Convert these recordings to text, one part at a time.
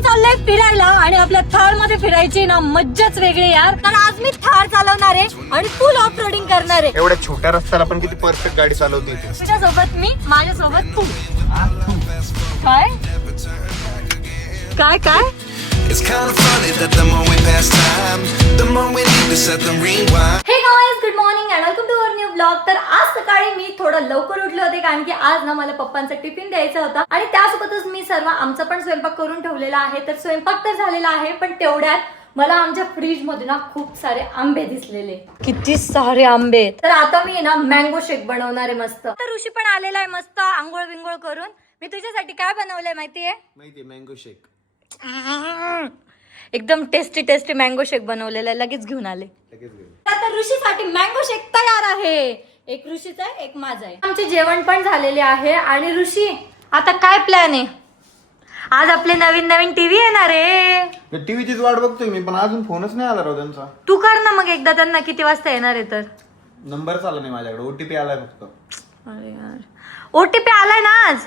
आम्ही चाललोय फिरायला आणि आपल्या थार मध्ये फिरायची ना मज्जाच वेगळी यार. तर आज मी थार चालवणार आहे आणि फुल ऑफ रोडिंग करणार आहे. एवढ्या छोट्या रस्त्याला पण किती परफेक्ट गाडी चालवते ती. तुझ्यासोबत मी, माझ्यासोबत तू. काय काय काय It's kind of funny that the more we pass time, the more we need to set the rewind. Hey guys, good morning and welcome to our new blog. तर आज सकाळी मी थोडं लवकर उठले होते कारण की आज ना मला पप्पांचा टिफिन द्यायचा होता आणि त्यासोबतच मी सर्व आमचा पण स्वयंपाक करून ठेवलेला आहे. तर स्वयंपाक तर झालेला आहे पण तेवढ्यात मला आमच्या फ्रीज मध्ये ना खूप सारे आंबे दिसलेले. किती सारे आंबे. तर आता मी ना मँगो शेक बनवणार आहे मस्त. तर ऋषी पण आलेला आहे मस्त आंघोळ विंगोळ करून. मी तुझ्यासाठी काय बनवलंय माहितीये? मँगो शेक. एकदम टेस्टी टेस्टी मँगो शेक बनवलेला आहे. लगेच घेऊन आले. आता ऋषीसाठी मँगो शेक तयार आहे. एक ऋषीचा आहे एक माझा आहे. आमचे जेवण पण झालेले आहे. आणि ऋषी आता काय प्लॅन आहे? आज आपले नवीन नवीन टीव्ही येणार आहे. टीव्हीचीच वाट बघतोय मी पण अजून फोनच नाही आला राव त्यांचा. तू कर ना मग एकदा त्यांना. किती वाजता येणार आहे? तर नंबरच आला नाही माझ्याकडे. ओटीपी आलाय फक्त. अरे यार, ओटीपी आलाय ना आज.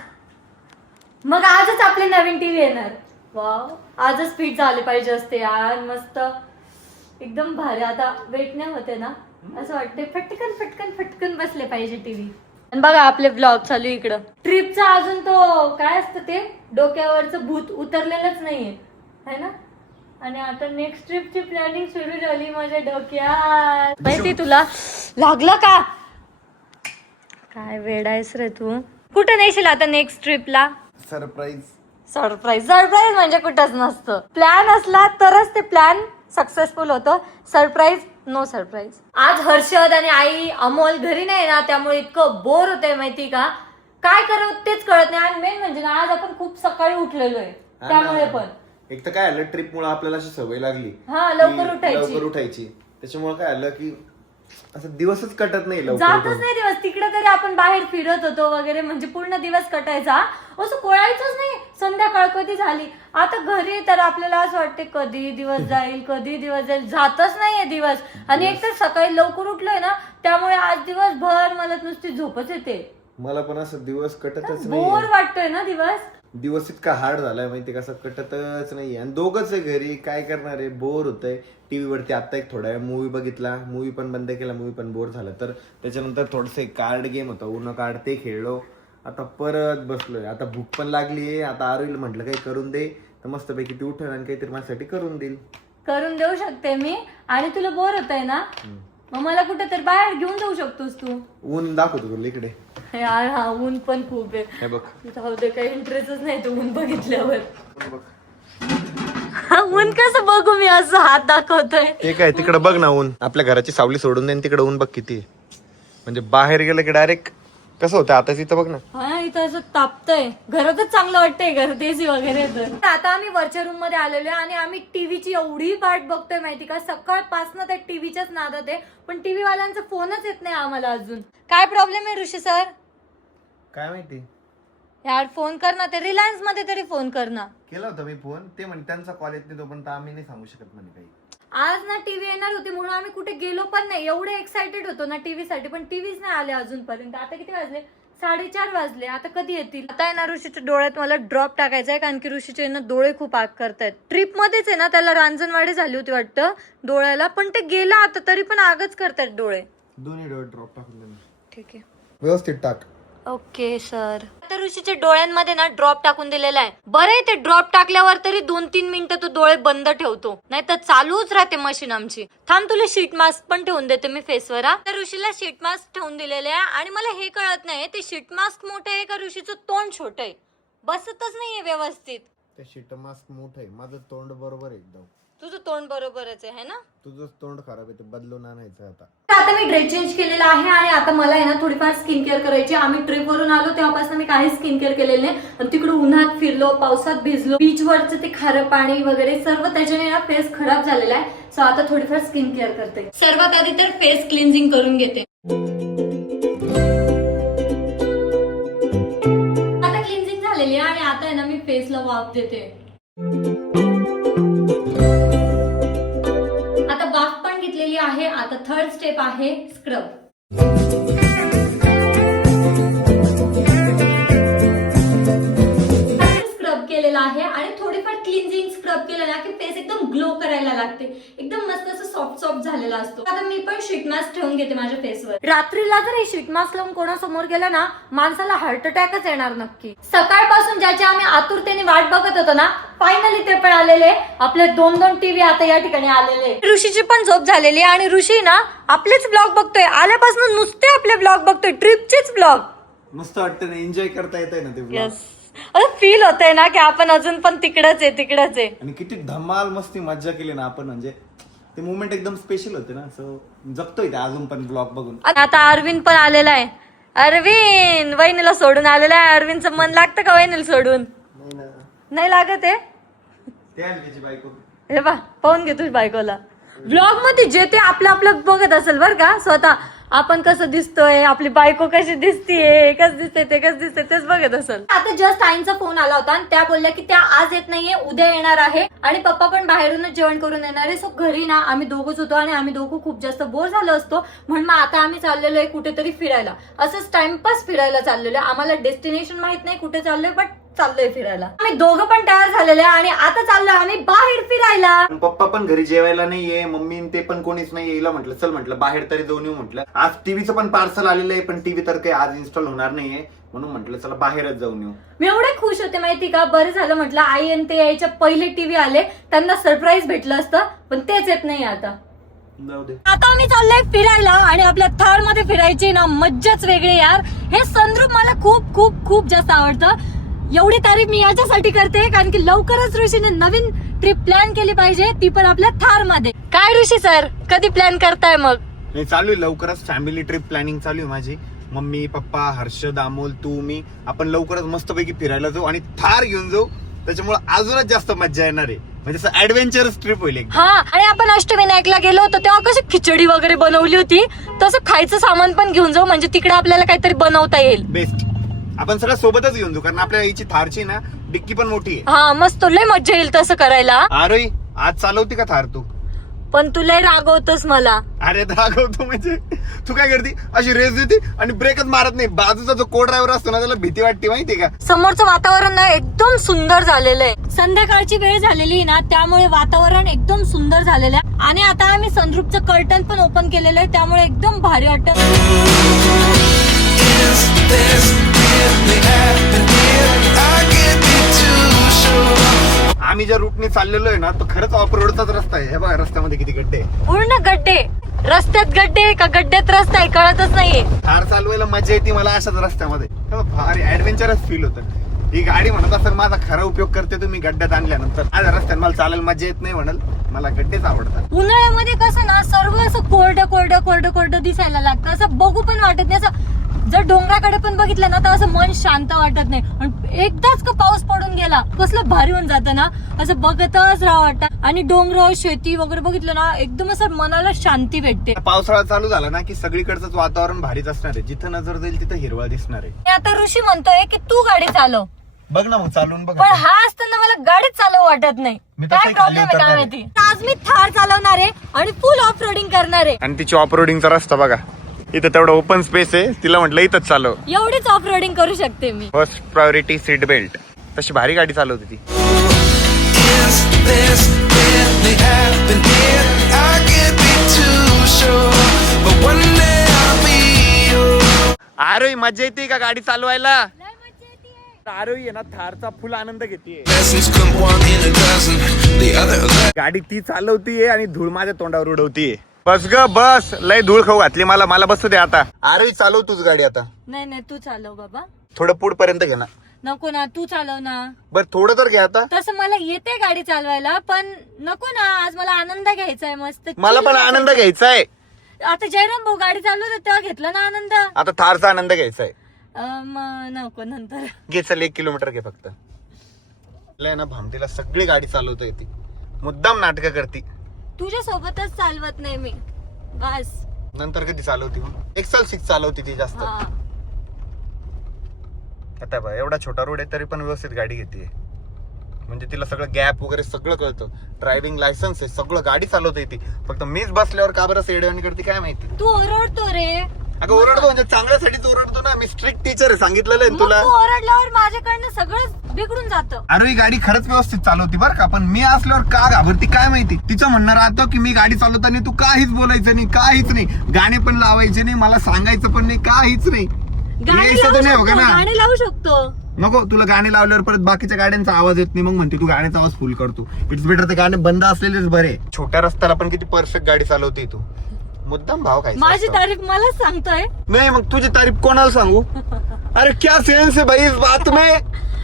मग आजच आपले नवीन टीव्ही येणार. वाव, आजच फिट झाले पाहिजे असते यार. मस्त एकदम भारी. आता वेट नाही होते ना, असं वाटते फटकन फटकन फटकन बसले पाहिजे टीव्ही. आणि बघा आपले ब्लॉग चालू इकडं. ट्रिपचा अजून तो काय असतं ते डोक्यावरचं भूत उतरलेलंच नाहीये है ना. आणि आता नेक्स्ट ट्रिपची प्लॅनिंग सुरू झाली माझ्या डोक्यात. माहिती तुला लागलं का? काय वेड आहेस रे तू. कुठं नेशील आता नेक्स्ट ट्रिपला? सरप्राईज. सरप्राईज. सरप्राईज म्हणजे कुठंच नसतं. प्लॅन असला तरच ते प्लॅन सक्सेसफुल होतं. Surprise no surprise. आज हर्षद आणि आई अमोल घरी नाही ना, त्यामुळे इतकं बोर होतंय माहिती का. काय करावं तेच कळत नाही. आणि मेन म्हणजे ना आज आपण खूप सकाळी उठलेलो आहे त्यामुळे पण एक तर काय आलं ट्रिप मुळे आपल्याला अशी सवय लागली. हा, लवकर उठायची. त्याच्यामुळे काय आलं की असं दिवसच कटत नाही. जातच नाही दिवस. तिकडे तरी आपण बाहेर फिरत होतो वगैरे म्हणजे पूर्ण दिवस कटायचा. असं कोळायचंच नाही. संध्याकाळ कधी झाली. आता घरी तर आपल्याला असं वाटते कधी दिवस जाईल कधी दिवस जाईल. जातच नाहीये दिवस. आणि एक तर सकाळी लवकर उठलोय ना त्यामुळे आज दिवसभर मला नुसती झोपच येते. मला पण असं दिवस कटतच नाही. बोर वाटतोय ना दिवस. दिवस इतका हार्ड झालाय माहिती कसं कटतच नाही. आणि दोघच आहे घरी. काय करणार आहे. बोर होतंय. टीव्ही वरती आता एक थोडा वेळ मूवी बघितला. मूवी पण बंद केला. मूवी पण बोर झालं. तर त्याच्यानंतर थोडस कार्ड गेम होता उनो कार्ड ते खेळलो. आता परत बसलोय. आता भूक पण लागली. आता आरोईल म्हटलं काही करून दे तर मस्तपैकी ती उठेल आणि काहीतरी माझ्यासाठी करून देईल. करून देऊ शकते मी. आणि तुला बोर होत आहे ना मग मला कुठे तर बाहेर घेऊन जाऊ शकतोस तू. ऊन दाखवतो तुला इकडे. यार हा ऊन पण खूप आहे. हे बघ. जाऊ दे, काही इंटरेस्टच नाही तो ऊन बघितल्यावर. बघ. ऊन कसं बघू मी असं हात दाखवतोय. ते काय तिकडे बघ ना ऊन. आपल्या घराची सावली सोडून दे तिकडे ऊन बघ किती. म्हणजे बाहेर गेलं की डायरेक्ट कसं होतं. आता तिथं बघ ना. हा, इथं असं तापतंय. घरातच चांगलं वाटतंय. घरात एसी वगैरे. तर आता आम्ही वरच्या रूम मध्ये आलेलो आहे आणि आम्ही टीव्हीची एवढी वाट बघतोय माहिती का. सकाळपासून त्या टीव्हीच्याच नादात आहे. पण टीव्ही वाल्यांचा फोनच येत नाही आम्हाला अजून. काय प्रॉब्लेम आहे ऋषी सर? काय माहिती यार फोन कर ना. ते रिलायन्स मध्ये तरी फोन कर ना. केला होता मी फोन. ते म्हणे त्यांचा कॉल येत नाही तोपर्यंत आम्ही नाही सांगू शकत म्हणे काही. आज ना टीव्ही येणार होती म्हणून आम्ही कुठे गेलो पण नाही. एवढे एक्साइटेड होतो ना टीव्ही साठी पण टीव्हीच नाही आले अजूनपर्यंत. आता किती वाजले? 4:30 वाजले. आता कधी येतील? आता आहे ना ऋषीच्या डोळ्यात मला ड्रॉप टाकायचा आहे कारण की ऋषीचे ना डोळे खूप आग करतायत. ट्रिप मध्येच आहे ना त्याला रांजणवाडी झाली होती वाटतं डोळ्याला. पण ते गेला आता तरी पण आगच करतायत डोळे. दोन्ही डोळे ड्रॉप टाकून दे. ठीक आहे, व्यवस्थित टाक. Okay sir. आता ऋषीच्या डोळ्यांमध्ये ना ड्रॉप टाकून दिलेला आहे. बरं आहे ते ड्रॉप टाकल्यावर तरी 2-3 मिनिटं तो डोळे बंद ठेवतो. नाही तर चालूच राहते मशीन आमची. थांब, तुला शीट मास्क पण ठेवून देते मी फेसवर. तर ऋषीला शीट मास्क ठेवून दिलेले आहे. आणि मला हे कळत नाही ते शीट मास्क मोठं आहे का ऋषीचं तोंड छोटं आहे. बसतच नाहीये व्यवस्थित. ते शीट मास्क मोठं आहे. माझं तोंड बरोबर आहे एकदम. तुझं तोंड बरोबरच आहे ना. तुझं तोंड खराब आहे ते बदलून आणायचं आता. आता मी ड्रेस चेंज केलेला आहे आणि आता मला आहे ना थोडीफार स्किन केअर करायची. आम्ही ट्रिप वरून आलो तेव्हापासून मी काही स्किन केअर केलेलं नाही. आणि तिकडे उन्हात फिरलो, पावसात भिजलो, बीचवरचं ते खारं पाणी वगैरे सर्व त्याच्याने ना फेस खराब झालेला आहे. सो आता थोडीफार स्किन केअर करते. सर्वात आधी तर फेस क्लिन्झिंग करून घेते. आता क्लिन्झिंग झालेली आहे आणि आता आहे ना मी फेसला वाफ देते. आता वाफ पण घेतलेली आहे. आता थर्ड स्टेप आहे स्क्रब. स्क्रब केलेला आहे आणि थोडीफार क्लिन्झिंग रब केलं ना की फेस एकदम ग्लो करायला लागते, एकदम मस्त असं सॉफ्ट सॉफ्ट झालेला असतो. आता मी पण शीट मास्क ठेवून घेते माझ्या फेसवर. रात्रीला जर हे शीट मास्क लावून कोणासमोर गेलं ना माणसाला हार्ट अटॅकच येणार नक्की. सकाळपासून ज्याची आम्ही आतुरतेने वाट बघत होतो ना, फायनली ते पण आलेले. आपले 2-2 टीव्ही आता या ठिकाणी आलेले. ऋषीची पण झोप झालेली आणि ऋषी ना आपलेच ब्लॉग बघतोय, आल्यापासून नुसते आपले ब्लॉग बघतोय, ट्रिपचेच ब्लॉग. मस्त वाटतं ना, एन्जॉय करता येत ना ते vlog. यस, असं फील होतंय ना की आपण अजून पण तिकडच आहे. आणि किती धमाल मस्ती मज्जा केली ना आपण, म्हणजे ते मुवमेंट एकदम स्पेशल होते ना, असं जगतोय ते अजून पण ब्लॉग बघून. आता अरविंद पण आलेला आहे. अरविंद वहिनीला सोडून आलेला आहे. अरविंदचं मन लागतं का वहिनीला सोडून? नाही लागत आहे. ते आहे त्याची बायको. हे बा पाहून घे तुझ्या बायकोला. ब्लॉग मध्ये जे ते आपलं बघत असेल बरं का, स्वतः आपण कसं दिसतोय, आपली बायको कशी दिसतीये, कसं दिसते तेच बघत असेल. आता जस्ट आईंचा फोन आला होता आणि त्या बोलल्या की त्या आज येत नाहीये, उद्या येणार आहे आणि पप्पा पण बाहेरूनच जेवण करून येणार आहे. सो घरी ना आम्ही दोघंच होतो आणि आम्ही दोघं खूप जास्त बोर झालो असतो, म्हणून मग आता आम्ही चाललेलो आहे कुठेतरी फिरायला. असंच टाइमपास फिरायला चाललेलो आहे. आम्हाला डेस्टिनेशन माहित नाही कुठे चाललोय, बट चाललोय फिरायला. आम्ही दोघं पण तयार झालेले आणि आता चाललोय आम्ही बाहेर फिरायला. पप्पा पण घरी जेवायला नाहीये, मम्मी ते पण कोणीच नाही. येईल म्हटलं चल, म्हटलं बाहेर तरी जाऊन येऊ. म्हटलं आज टीव्हीचं पण पार्सल आलेलं आहे, पण टीव्ही तर काही आज इन्स्टॉल होणार नाहीये, म्हणून म्हटलं चला बाहेरच जाऊन येऊ. मी एवढे खुश होते माहिती का, बरं झालं म्हटलं आई आणि ते यायच्या पहिले टीव्ही आले, त्यांना सरप्राईज भेटलं असतं, पण तेच येत नाही आता. जाऊ दे. आता आम्ही चाललोय फिरायला आणि आपल्या थार मध्ये फिरायची ना मज्जाच वेगळी यार. हे सनरूफ मला खूप खूप खूप जास्त आवडतं. एवढी तारीफ मी याच्यासाठी करते कारण की लवकरच ऋषीने नवीन ट्रिप प्लॅन केली पाहिजे, ती पण आपल्या थार मध्ये. काय ऋषी सर, कधी प्लॅन करताय मग? नाही, चालू आहे लवकरच फॅमिली ट्रिप प्लॅनिंग चालू आहे माझी. मम्मी पप्पा हर्षद अमोल तू मी आपण लवकरच मस्तपैकी फिरायला जाऊ आणि थार घेऊन जाऊ. त्याच्यामुळे अजूनच जास्त मजा येणार आहे, म्हणजे असं ऍडव्हेंचरस ट्रिप होईल. हा, आणि आपण अष्टविनायकला गेलो होतो तेव्हा कशी खिचडी वगैरे बनवली होती, तसं खायचं सामान पण घेऊन जाऊ, म्हणजे तिकडे आपल्याला काहीतरी बनवता येईल. बेस्ट. आपण सगळं सोबतच घेऊन जाऊ, कारण आपल्या याची थारची ना डिक्की पण मोठी आहे. हा मस्त, लय मज्जा येईल तसं करायला. अरे आज चालवती का थार तू? पण तू लय रागवतोस मला. अरे रागवतो म्हणजे तू काय करते, अशी रेस देते आणि ब्रेकच मारत नाही. बाजूचा जो को ड्रायव्हर असतो ना त्याला भीती वाटते माहितीये का. समोरचं वातावरण ना एकदम सुंदर झालेलं आहे. संध्याकाळची वेळ झालेली आहे ना, त्यामुळे वातावरण एकदम सुंदर झालेलं आहे. आणि आता आम्ही सनरूफचं कर्टन पण ओपन केलेलं आहे, त्यामुळे एकदम भारी वाटतं. आम्ही ज्या रूटने चाललेलो आहे ना, तो खरंच ऑफ रोडचाच रस्ता आहे. हे बघा रस्त्यामध्ये किती गड्डे आहे. पूर्ण गड्डे. रस्त्यात गड्डे का गड्ड्यात रस्ता आहे कळतच नाहीये. थार चालवायला मजा येते मला अशाच रस्त्यामध्ये. भारी ऍडव्हेंचरस फील होतं. ही गाडी म्हणत असेल माझा खरा उपयोग करते तुम्ही गड्ड्यात आणल्यानंतर. आज रस्त्यात मला चालायला मजा येत नाही म्हणाल, मला गड्डेच आवडतात. उन्हाळ्यामध्ये कसं ना सर्व असं कोरडं दिसायला लागतं, असं बघू पण वाटत नाही. असं जर डोंगराकडे पण बघितलं ना तर असं मन शांत वाटत नाही. आणि एकदाच का पाऊस पडून गेला कसलं भारी होऊन जातं ना, असं बघतच राहा वाटतं. आणि डोंगर शेती वगैरे बघितलं ना एकदम असं मनाला शांती भेटते. पावसाळा चालू झाला ना की सगळीकडचं वातावरण भारीच असणार आहे. जिथं नजर जाईल तिथं हिरवळ दिसणार आहे. आता ऋषी म्हणतोय की तू गाडी चालव. बघ ना मग चालून बघ. पण हा असताना मला गाडीच चालव वाटत नाही. मी काय तसंही प्रॉब्लेम खाली आहे काय उतरणार माहिती. आज मी थार चालवणार आहे आणि फुल ऑफ रोडिंग करणार आहे. आणि तिची ऑफ रोडिंगचा रस्ता बघा, इथं तेवढा ओपन स्पेस आहे. तिला म्हटलं इथंच चालव. एवढीच ऑफ रोडिंग करू शकते मी. First priority seat belt. तशी भारी गाडी चालवते ती. आरोही मजा येते का गाडी चालवायला? आरोही आहे ना थारचा फुल आनंद घेते. गाडी ती चालवतीये आणि धूळ माझ्या तोंडावर उडवतीये. बस ग बस, लय धूळ खाऊ घातली मला बसू दे आता. आरोही चालव तुझ गाडी आता. नाही तू चालव बाबा. थोडं पुढ पर्यंत घे ना. नको ना, तू चालव ना. बर थोडं तर घे आता. तसं मला येते गाडी चालवायला, पण नको ना, आज मला आनंद घ्यायचा आहे मस्त. मला पण आनंद घ्यायचा आहे. आता जयराम भाऊ गाडी चालवत तेव्हा घेतला ना आनंद. आता थारचा आनंद घ्यायचा आहे. नको नंतर घे चल, 1 किलोमीटर घे फक्त. ना भामतीला सगळी गाडी चालवता येते, मुद्दाम नाटक करती. तुझ्या सोबतच चालवत नाही मी बस. नंतर कधी चालवती मग? एक्सेल 6 चालवती ती जास्त. आता बघ एवढा छोटा रोड आहे तरी पण व्यवस्थित गाडी घेते, म्हणजे तिला सगळं गॅप वगैरे सगळं कळतं. ड्रायव्हिंग लायसन्स आहे, सगळं गाडी चालवता येते. फक्त मीच बसल्यावर का बरं सेडवानी करते काय माहिती. तू ओरडतो रे. अगं ओरडतो म्हणजे चांगल्यासाठीच ओरडतो ना, मी स्ट्रिक्ट टीचर आहे, सांगितलेलं आहे मग तुला. तू ओरडल्यावर माझ्याकडनं सगळं बिघडून जातं. अरे ही गाडी खरंच व्यवस्थित चालवती बरं का, पण मी असल्यावर का घाबरती काय माहिती. तिचं म्हणणं राहतं की मी गाडी चालवताना तू काहीच बोलायचं नाही, काहीच नाही, गाणे पण लावायचे नाही, मला सांगायचं पण नाही, काहीच नाही. गाणी यायचं लावू तर नाही हो का शकतो, ना. गाणी लावू शकतो. नको, तुला गाणे लावल्यावर परत बाकीच्या गाड्यांचा आवाज येत नाही, मग म्हणते तू गाण्याचा आवाज फुल करतो. इट्स बेटर ते गाणे बंद असलेलेच बरे. छोट्या रस्त्याला पण किती परफेक्ट गाडी चालवते तू, मुद्दाम भाव काय. माझी तारीफ मलाच सांगतोय. नाही मग तुझी तारीफ कोणाला सांगू. अरे क्या सेन्स है भाई इस बात में.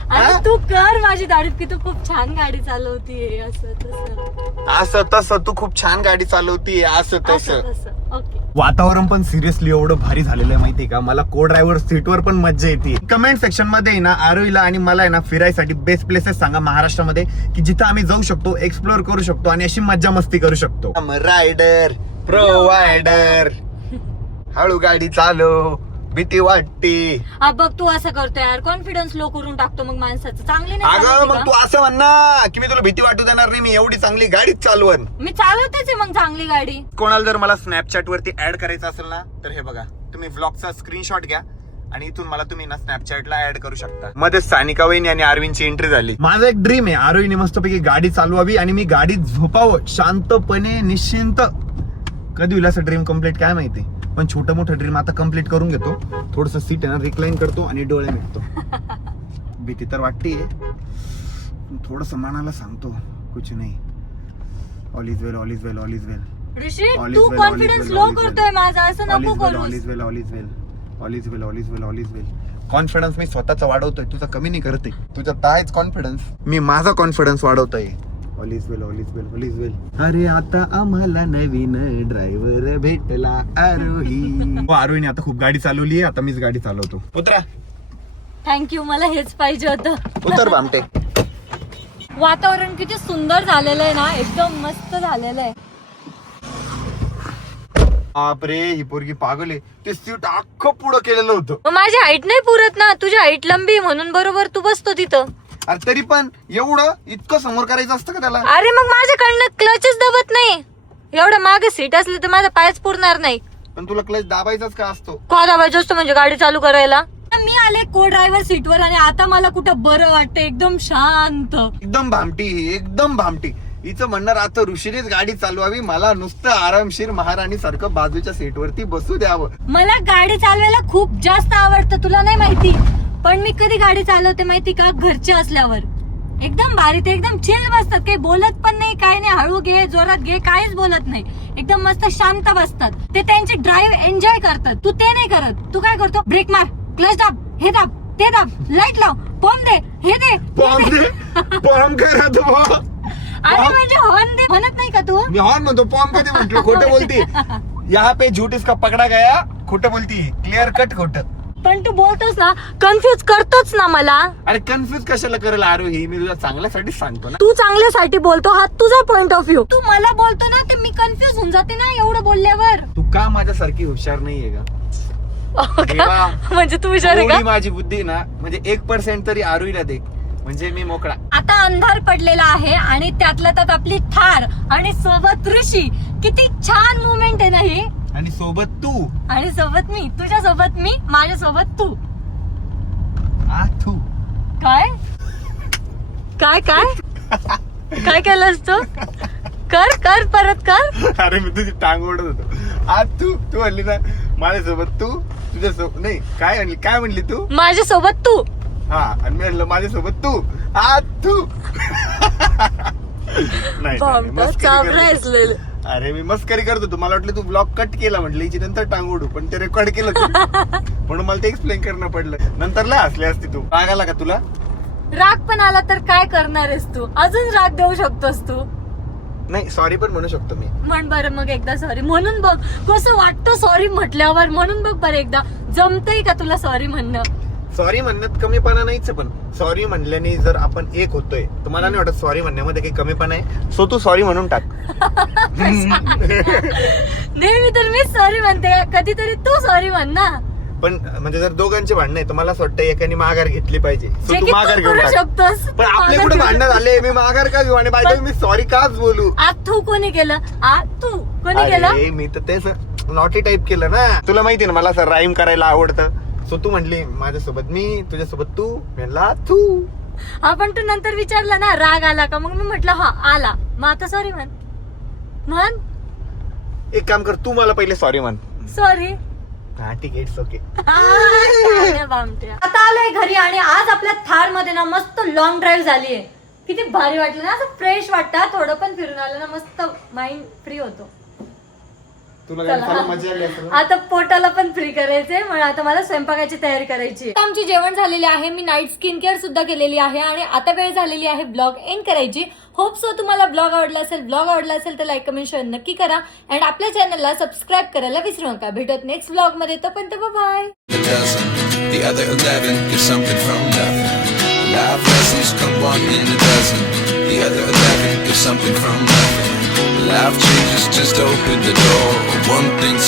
अरे तू कर माझी तारीफ की तू खूप छान गाडी चालवतीये, असं तसं. असं तसं तू खूप छान गाडी चालवती, असं असं तसं. तसं. ओके. वातावरण पण सिरियसली एवढं भारी झालेलं आहे माहितीये का. मला को ड्रायव्हर सीटवर पण मज्जा येते. कमेंट सेक्शन मध्ये ना आरोहीला आणि मला आहे ना फिरायसाठी बेस्ट प्लेसेस सांगा महाराष्ट्रामध्ये, की जिथं आम्ही जाऊ शकतो, एक्सप्लोर करू शकतो आणि अशी मज्जा मस्ती करू शकतो. रायडर प्रोवायडर, हळू गाडी चालव, भीती वाटते. बघ तू असं करतोय यार, कॉन्फिडन्स लो करून टाकतो मग माणसाचं. चांगली नाही अगं चालवते मग का? तू असं म्हण ना की मी तुला भीती वाटू देणार नाही, मी एवढी चांगली गाडीच चालवन. मी चालवतेच आहे मग चांगली गाडी. कोणाला जर मला स्नॅपचॅट वरती ऍड करायचं असेल ना, तर हे बघा, तुम्ही व्लॉगचा स्क्रीनशॉट घ्या आणि इथून मला तुम्ही ना स्नॅपचॅटला ऍड करू शकता. मध्ये सानिका वहिनी आणि अरविंदची एंट्री झाली. माझं एक ड्रीम आहे आरोहीने मस्तपैकी गाडी चालवावी आणि मी गाडीत झोपावं शांतपणे निश्चिंत. कधी होईल असं ड्रीम कम्प्लीट काय माहिती, पण छोटं मोठं ड्रीम आता कम्प्लीट करून घेतो. थोडस सीट आहे ना रिक्लाइन करतो आणि डोळे मिटतो. भीती तर वाटतेय, थोडस मनाला सांगतो कुछ नाही, all is well, all is well, all is well. Rishi All is तू well, confidence all is well, लो all is well. करतोय माझा, असं ऑल नको इज वेल, करू. All is well, all is well, all is well, all is well, all is well. Confidence मी स्वतःचा वाढवतोय, तुझा कमी नाही करते. तुझा आहेच कॉन्फिडन्स, मी माझा कॉन्फिडन्स वाढवतोय. All is well, all is well, all is well. अरे आता आम्हाला नवीन ड्रायव्हर भेटला आरोही. आरोहीने आता खूप गाडी चालवली आहे, आता मीच गाडी चालवतो. उतरा. थँक्यू, मला हेच पाहिजे होतं. उतर बामटे. वातावरण किती सुंदर झालेलं आहे ना, एकदम मस्त झालेलं आहे. बापरे, ही पोरगी पागल आहे. ते सीट अख्खं पुढं केलेलं होतं. मग माझी हाईट नाही पुरत ना, तुझी हाईट लंबी आहे म्हणून बरोबर तू बसतो तिथं. अरे तरी पण एवढं इतकं समोर करायचं असतं का त्याला. अरे मग माझ्याकडनं क्लचच दबत नाही. एवढं मागे सीट असली तर माझा पायच पुरणार नाही. पण तुला क्लच दाबायचाच का असतो. का दाबायचं असतं म्हणजे गाडी चालू करायला. मी आले को ड्रायव्हर सीटवर आणि आता मला कुठं बरं वाटतं, एकदम शांत. एकदम भामटी, एकदम भामटी. हिचं म्हणणार आता ऋषीनेच गाडी चालवावी, मला नुसतं आरामशीर महाराणी सारखं बाजूच्या सीटवरती बसू द्यावं. मला गाडी चालवायला खूप जास्त आवडतं, तुला नाही माहिती. पण मी कधी गाडी चालवते माहिती का, घरचे असल्यावर. एकदम भारी, ते एकदम चिल बसतात, काही बोलत पण नाही, काय नाही, हळू घे जोरात घे, काहीच बोलत नाही, एकदम मस्त शांत बसतात. ते त्यांची ड्राईव्ह एन्जॉय करतात. तू ते नाही करत. तू काय करतो, ब्रेक मार, क्लच दाब, हे दाब, ते दाब, लाईट लाव, पॉम दे, हे दे, पॉम करा तू. अरे म्हणजे हॉर्न दे म्हणत नाही का तू. मी हॉर्न म्हणतो, पॉम कधी म्हटलं. खोटं बोलती. यहाँ पे झूठ इसका पकडा गया. खोटं बोलती, क्लिअर कट खोटं. पण तू बोलतोस ना, कन्फ्युज करतोच ना मला. अरे कन्फ्युज कशाला करेल आरोही, मी तुझ्या चांगल्यासाठी सांगतो ना. तू चांगल्यासाठी बोलतो, हा तुझा पॉइंट ऑफ व्ह्यू. तू मला बोलतो ना ते मी कन्फ्युज होऊन जाते ना एवढं बोलल्यावर. तू का माझ्यासारखी हुशार नाहीये का. देवा, म्हणजे तू विचार आहे थोडी का. माझी बुद्धी ना, म्हणजे 1% तरी आरोहीला दे, म्हणजे मी मोकळा. आता अंधार पडलेला आहे आणि त्यातल्या त्यात आपली थार आणि सोबत ऋषी. किती छान मुवमेंट आहे ना ही. आणि सोबत तू. आणि सोबत मी, तुझ्या सोबत मी, माझ्या सोबत तू. तू काय काय काय काय केलंस तू. कर कर परत कर. अरे मी तुझी टांग ओढत होतो. आज तू म्हणली ना माझ्यासोबत तू, तुझ्यासोबत नाही, काय म्हणली तू. माझ्या सोबत तू. हा, आणि मी म्हणलं माझ्यासोबत तू. आज तू. नाही, मस्करी करत होतो. अरे मी मस्करी करत होतो. मला वाटलं तू ब्लॉग कट केला, म्हटलं हिची नंतर टांग ओढू, पण ते रेकॉर्ड केलं तू. म्हणून मला ते एक्सप्लेन करणं पडलं. नंतर लय हसले असते तू. राग आला का तुला. राग पण आला तर काय करणार आहेस तू, अजून राग देऊ शकतोस तू. नाही, सॉरी पण म्हणू शकतो मी. म्हण बरं मग एकदा सॉरी म्हणून बघ कसं वाटतं सॉरी म्हटल्यावर. म्हणून बघ बरं एकदा, जमतंय का तुला सॉरी म्हणणं. सॉरी म्हणण्यात कमीपणा नाहीच, पण सॉरी म्हणल्याने जर आपण एक होतोय, तुम्हाला नाही वाटत सॉरी म्हणण्यामध्ये काही कमीपणा आहे. सो तू सॉरी म्हणून टाक. नेहमी तर मी सॉरी म्हणते, कधीतरी तू सॉरी म्हण ना. पण म्हणजे जर दोघांचे भांडण आहे तर मला असं वाटतं एकाने माघार घेतली पाहिजे. So जे तू की माघार तू घेऊन करू टाक. शकतोस. पण आपले कुठे भांडण झाले, मी माघार का घेऊ आणि बाय मी सॉरी काच बोलू. आज तू कोणी केलं, आज तू कोणी केलं. अरे मी तर तेच नॉटी टाईप केलं ना. तुला माहिती ना मला असं राईम करायला आवडतं. सो तू म्हटली माझ्यासोबत मी, तुझ्यासोबत तू, म्हणला तू. हा पण तू नंतर विचारला ना राग आला का, मग मी म्हटलं हा आला, मग आता सॉरी म्हण. एक काम कर, तू मला पहिले सॉरी म्हण. सॉरी. हा ठीक आहे, इट्स ओके. आता आलोय घरी आणि आज आपल्या थार मध्ये ना मस्त लॉंग ड्राईव्ह झालीये. किती भारी वाटलं ना, असं फ्रेश वाटतं. थोडं पण फिरून आलं ना मस्त माइंड फ्री होतो. तुला चला. काय मजा आली असेल ना? आता पोटाला पण फ्री करायचंय, म्हणून आता मला स्वयंपाकाची तयारी करायची. आमची जेवण झालेली आहे, मी नाईट स्किन केअर सुद्धा केलेली आहे आणि आता वेळ झालेली आहे ब्लॉग एंड करायची. होप सो तुम्हाला ब्लॉग आवडला असेल. ब्लॉग आवडला असेल तर लाईक कमेंट शेअर नक्की करा आणि आपल्या चॅनलला सबस्क्राईब करायला विसरू नका. भेटत नेक्स्ट ब्लॉग मध्ये, तोपर्यंत bye. A dozen, the other 11 give something from nothing. Life lessons come one in a dozen. The other 11 give something from nothing. Life changes just open the door. One thing